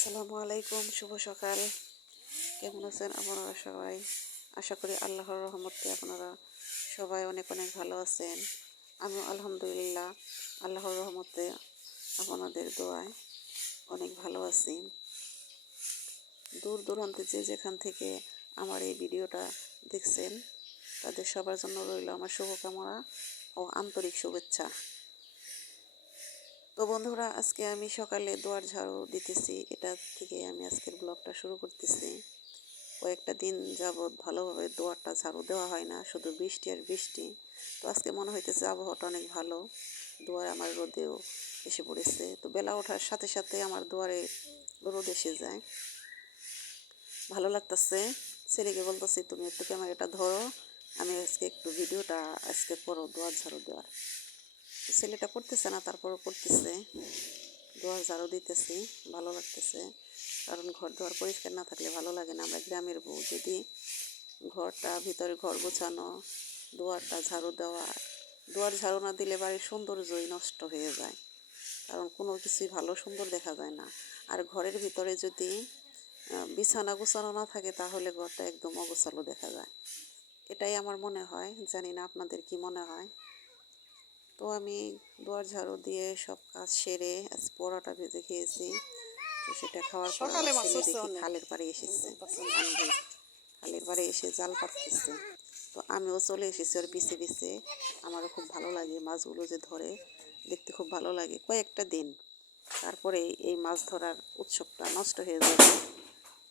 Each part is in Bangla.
আসসালামু আলাইকুম, শুভ সকাল। কেমন আছেন আপনারা সবাই? আশা করি আল্লাহর রহমতে আপনারা সবাই অনেক অনেক ভালো আছেন। আমিও আলহামদুলিল্লাহ আল্লাহর রহমতে আপনাদের দোয়ায় অনেক ভালো আছি। দূর দূরান্তে যে যেখান থেকে আমার এই ভিডিওটা দেখছেন তাদের সবার জন্য রইল আমার শুভকামনা ও আন্তরিক শুভেচ্ছা। তো বন্ধুরা, আজকে আমি সকালে দুয়ার ঝাড়ু দিতেছি। এটা থেকে আমি আজকের ব্লগটা শুরু করতেছি। কয়েকটা দিন যাবৎ ভালোভাবে দুয়ারটা ঝাড়ু দেওয়া হয় না, শুধু বৃষ্টি আর বৃষ্টি। তো আজকে মনে হইতেছে আবহাওয়াটা অনেক ভালো, দুয়ারে আমার রোদেও এসে পড়েছে। তো বেলা ওঠার সাথে সাথে আমার দুয়ারে রোদ এসে যায়, ভালো লাগতেছে। ছেলেকে বলতেছি, তুমি একটু ক্যামেরাটা ধরো, আমি আজকে একটু ভিডিওটা আজকে করো দুয়ার ঝাড়ু দেওয়ার। তো ছেলেটা করতেছে না, তারপরও করতেছে, দুয়ার ঝাড়ু দিতেছি, ভালো লাগতেছে। কারণ ঘর দুয়ার পরিষ্কার না থাকলে ভালো লাগে না। আমরা গ্রামের বউ, যদি ঘরটা ভিতরে ঘর গোছানো, দুয়ারটা ঝাড়ু দেওয়া, দুয়ার ঝাড়ু না দিলে বাড়ির সৌন্দর্যই নষ্ট হয়ে যায়। কারণ কোনো কিছুই ভালো সুন্দর দেখা যায় না। আর ঘরের ভিতরে যদি বিছানা গোছানো না থাকে তাহলে ঘরটা একদম অগোছালো দেখা যায়। এটাই আমার মনে হয়, জানি না আপনাদের কি মনে হয়। তো আমি দুয়ার ঝাড়ু দিয়ে সব কাজ সেরে আজ পরোটা ভেজে খেয়েছি। তো সেটা খাওয়ার পর আমার ছেলে দেখি খালের পাড়ে এসেছে, খালের পাড়ে এসে জাল পাততেছে। তো আমিও চলে এসেছি ওর পিছে পিছে। আমারও খুব ভালো লাগে মাছগুলো যে ধরে, দেখতে খুব ভালো লাগে। কয়েকটা দিন তারপরে এই মাছ ধরার উৎসবটা নষ্ট হয়ে যাবে।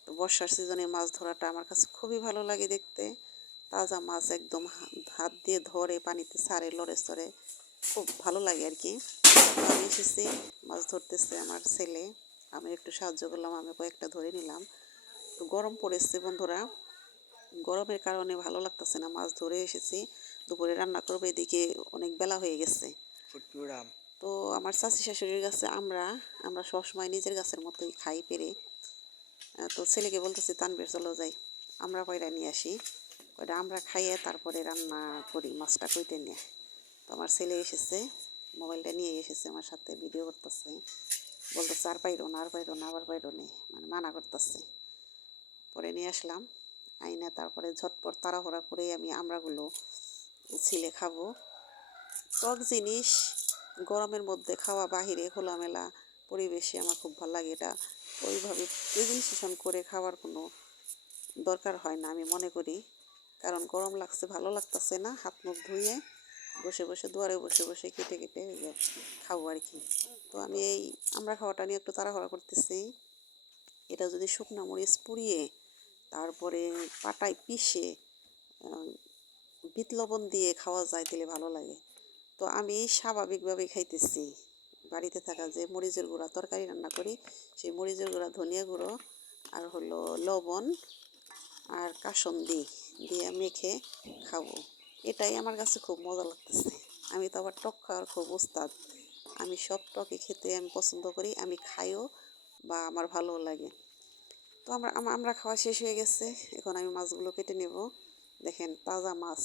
তো বর্ষার সিজনে মাছ ধরাটা আমার কাছে খুবই ভালো লাগে দেখতে। তাজা মাছ একদম হাত দিয়ে ধরে পানিতে ছাড়ে, লড়ে চড়ে, খুব ভালো লাগে আর কি। তো আমি এসেছি, মাছ ধরতেছে আমার ছেলে, আমি একটু সাহায্য করলাম, আমি কয়েকটা ধরে নিলাম। তো গরম পড়েছে বন্ধুরা, গরমের কারণে ভালো লাগতেছে না। মাছ ধরে এসেছি, দুপুরে রান্না করবো, এদিকে অনেক বেলা হয়ে গেছে। তো আমার চাচি শাশুড়ির কাছে আমরা আমরা সবসময় নিজের গাছের মতোই খাই পেরে। তো ছেলেকে বলতেছি, তানবীর চলো যাই আমরা কয়টা নিয়ে আসি, কয়টা আমরা খাইয়ে তারপরে রান্না করি, মাছটা কইতে নিয়ে। তো আমার ছেলে এসেছে, মোবাইলটা নিয়ে এসেছে, আমার সাথে ভিডিও করতেছে, বলতেছে আর পাইরো না, আর পাইরো না, আবার পাইরো নেই, মানে মানা করতেছে। পরে নিয়ে আসলাম, আইনা তারপরে ঝটপট তাড়াহুড়া করে আমি আমরাগুলো ছিলে খাবো। টক জিনিস গরমের মধ্যে খাওয়া, বাহিরে খোলামেলা পরিবেশে আমার খুব ভালো লাগে। এটা ওইভাবে প্রেজেন্টেশন করে খাওয়ার কোনো দরকার হয় না আমি মনে করি। কারণ গরম লাগছে, ভালো লাগতেছে না, হাত মুখ ধুয়ে বসে বসে দুয়ারে বসে বসে কেটে কেটে খাবো আর কি। তো আমি এই আমরা খাওয়াটা নিয়ে একটু তাড়াহুড়া করতেছি। এটা যদি শুকনো মরিচ পুড়িয়ে তারপরে পাটায় পিষে বিট লবণ দিয়ে খাওয়া যায় তাহলে ভালো লাগে। তো আমি স্বাভাবিকভাবে খাইতেছি, বাড়িতে থাকা যে মরিচের গুঁড়া তরকারি রান্না করি, সেই মরিচের গুঁড়া, ধনিয়া গুঁড়ো আর হলো লবণ আর কাসুন্দি দিয়ে মেখে খাবো। এটাই আমার কাছে খুব মজা লাগতেছে। আমি তো আবার টক খাওয়ার খুব ওস্তাদ, আমি সব টকই খেতে আমি পছন্দ করি, আমি খাইও বা আমার ভালো লাগে। তো আমরা খাওয়া শেষ হয়ে গেছে, এখন আমি মাছগুলো কেটে নেব। দেখেন তাজা মাছ,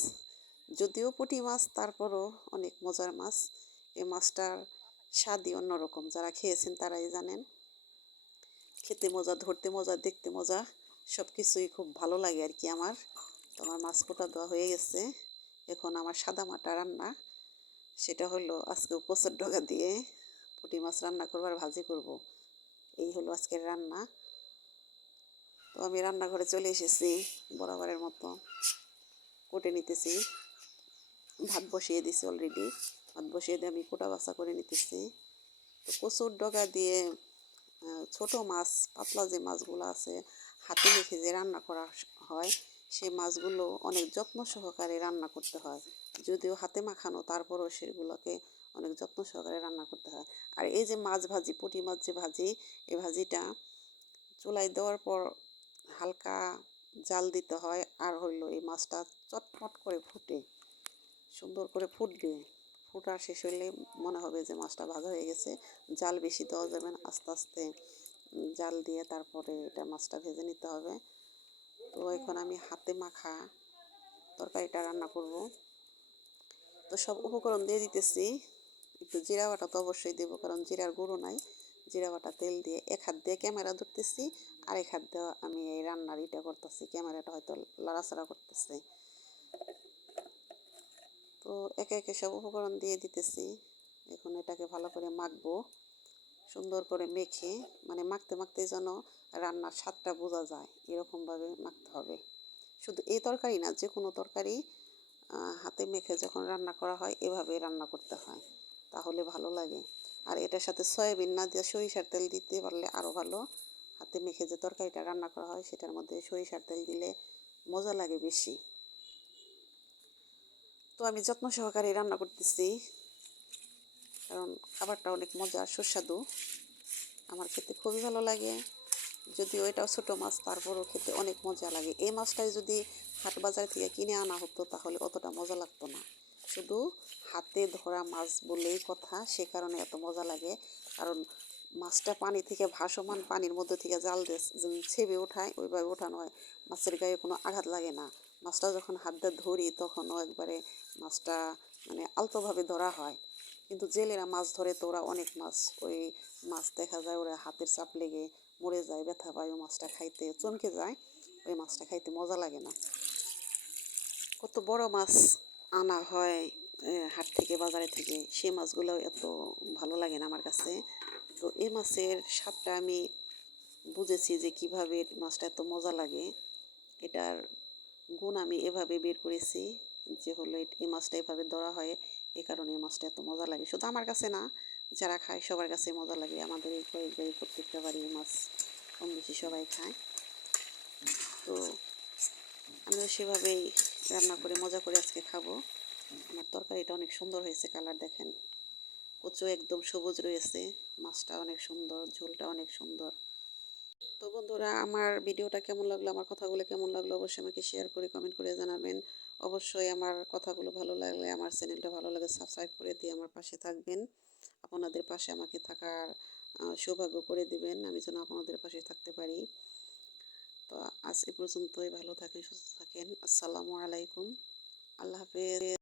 যদিও পুঁটি মাছ, তারপরও অনেক মজার মাছ। এই মাছটার স্বাদই অন্যরকম, যারা খেয়েছেন তারাই জানেন। খেতে মজা, ধরতে মজা, দেখতে মজা, সব কিছুই খুব ভালো লাগে আর কি আমার। তো আমার মাছ কোটা দেওয়া হয়ে গেছে, এখন আমার সাদা মাটা রান্না, সেটা হলো আজকে কচুর ডগা দিয়ে পুঁটি মাছ রান্না করবার, ভাজি করব। এই হলো আজকের রান্না। তো আমি রান্নাঘরে চলে এসেছি বরাবরের মতো, কোটে নিতেছি, ভাত বসিয়ে দিছি অলরেডি, ভাত বসিয়ে দিয়ে আমি কোটা বাছা করে নিতেছি। তো কচুর ডগা দিয়ে ছোটো মাছ, পাতলা যে মাছগুলো আছে, হাতে মেখে যে রান্না করা হয়, সেই মাছগুলো অনেক যত্ন সহকারে রান্না করতে হয়। যদিও হাতে মাখানো, তারপরও সেগুলোকে অনেক যত্ন সহকারে রান্না করতে হয়। আর এই যে মাছ ভাজি, পুঁটি মাছ যে ভাজি, এই ভাজিটা চুলায় দেওয়ার পর হালকা জাল দিতে হয়। আর হইলো এই মাছটা চটপট করে ফুটে, সুন্দর করে ফুটবে, ফুটা শেষ হলে মনে হবে যে মাছটা ভাজা হয়ে গেছে। জাল বেশি দেওয়া যাবে না, আস্তে আস্তে জাল দিয়ে তারপরে এটা মাছটা ভেজে নিতে হবে। তো এখন আমি হাতে মাখা তরকারিটা রান্না করব। তো সব উপকরণ দিয়ে দিতেছি, একটু জিরা বাটা তো অবশ্যই দেবো, কারণ জিরার গুঁড়ো নাই, জিরা বাটা তেল দিয়ে এক হাত দিয়ে ক্যামেরা ধরতেছি, আর এক হাত দিয়ে আমি এই রান্নার ইটা করতেছি, ক্যামেরাটা হয়তো লাড়াচাড়া করতেছে। তো একে একে সব উপকরণ দিয়ে দিতেছি। এখন এটাকে ভালো করে মাখবো, সুন্দর করে মেখে, মানে মাখতে মাখতে যেন রান্নার স্বাদটা বোঝা যায়, এরকমভাবে মাখতে হবে। শুধু এই তরকারি না, যে কোনো তরকারি হাতে মেখে যখন রান্না করা হয় এভাবে রান্না করতে হয়, তাহলে ভালো লাগে। আর এটার সাথে সয়াবিন না দিয়ে সরিষার তেল দিতে পারলে আরও ভালো। হাতে মেখে যে তরকারিটা রান্না করা হয় সেটার মধ্যে সরিষার তেল দিলে মজা লাগে বেশি। তো আমি যত্ন সহকারে রান্না করতেছি, কারণ খাবারটা অনেক মজার সুস্বাদু, আমার খেতে খুবই ভালো লাগে। যদিও এটাও ছোটো মাছ, তারপরও খেতে অনেক মজা লাগে। এই মাছটাই যদি হাট বাজার থেকে কিনে আনা হতো তাহলে অতটা মজা লাগতো না। শুধু হাতে ধরা মাছ বলেই কথা, সে কারণে এত মজা লাগে। কারণ মাছটা পানি থেকে ভাসমান পানির মধ্যে থেকে জাল দিয়ে ছেবে ওঠায়, ওইভাবে ওঠানো হয়, মাছের গায়ে কোনো আঘাত লাগে না। মাছটা যখন হাত দিয়ে ধরি তখনও একবারে মাছটা মানে আলতোভাবে ধরা হয়। কিন্তু জেলেরা মাছ ধরে তো ওরা অনেক মাছ, ওই মাছ দেখা যায় ওরা হাতের চাপ লেগে মরে যায়, ব্যথা পায়, ওই মাছটা খাইতে চমকে যায়, ওই মাছটা খাইতে মজা লাগে না। কত বড় মাছ আনা হয় হাট থেকে, বাজারে থেকে, সেই মাছগুলো এত ভালো লাগে না আমার কাছে। তো এই মাছের স্বাদটা আমি বুঝেছি যে কিভাবে মাছটা এত মজা লাগে। এটার গুণ আমি এভাবে বের করেছি, যে হলো এই মাছটা এভাবে ধরা হয়, এ কারণে এই মাছটা এত মজা লাগে। শুধু আমার কাছে না, যারা খায় সবার কাছে মজা লাগে। আমাদের এই কয়েক বাড়ি, প্রত্যেকটা বাড়ি মাছ কম বেশি সবাই খায়। তো আমিও সেভাবেই রান্না করে মজা করে আজকে খাবো। আমার তরকারিটা অনেক সুন্দর হয়েছে, কালার দেখেন, কচু একদম সবুজ রয়েছে, মাছটা অনেক সুন্দর, ঝোলটা অনেক সুন্দর। তো বন্ধুরা, আমার ভিডিওটা কেমন লাগলো, আমার কথাগুলো কেমন লাগলো, অবশ্যই আমাকে শেয়ার করে কমেন্ট করে জানাবেন। অবশ্যই আমার কথাগুলো ভালো লাগলে, আমার চ্যানেলটা ভালো লাগে, সাবস্ক্রাইব করে দিয়ে আমার পাশে থাকবেন। আপনাদের পাশে আমাকে থাকার সৌভাগ্য করে দিবেন, আমি যেন আপনাদের পাশে থাকতে পারি। তো আজ এ পর্যন্তই, ভালো থাকেন, সুস্থ থাকেন, আসসালামু আলাইকুম, আল্লাহ হাফেজ।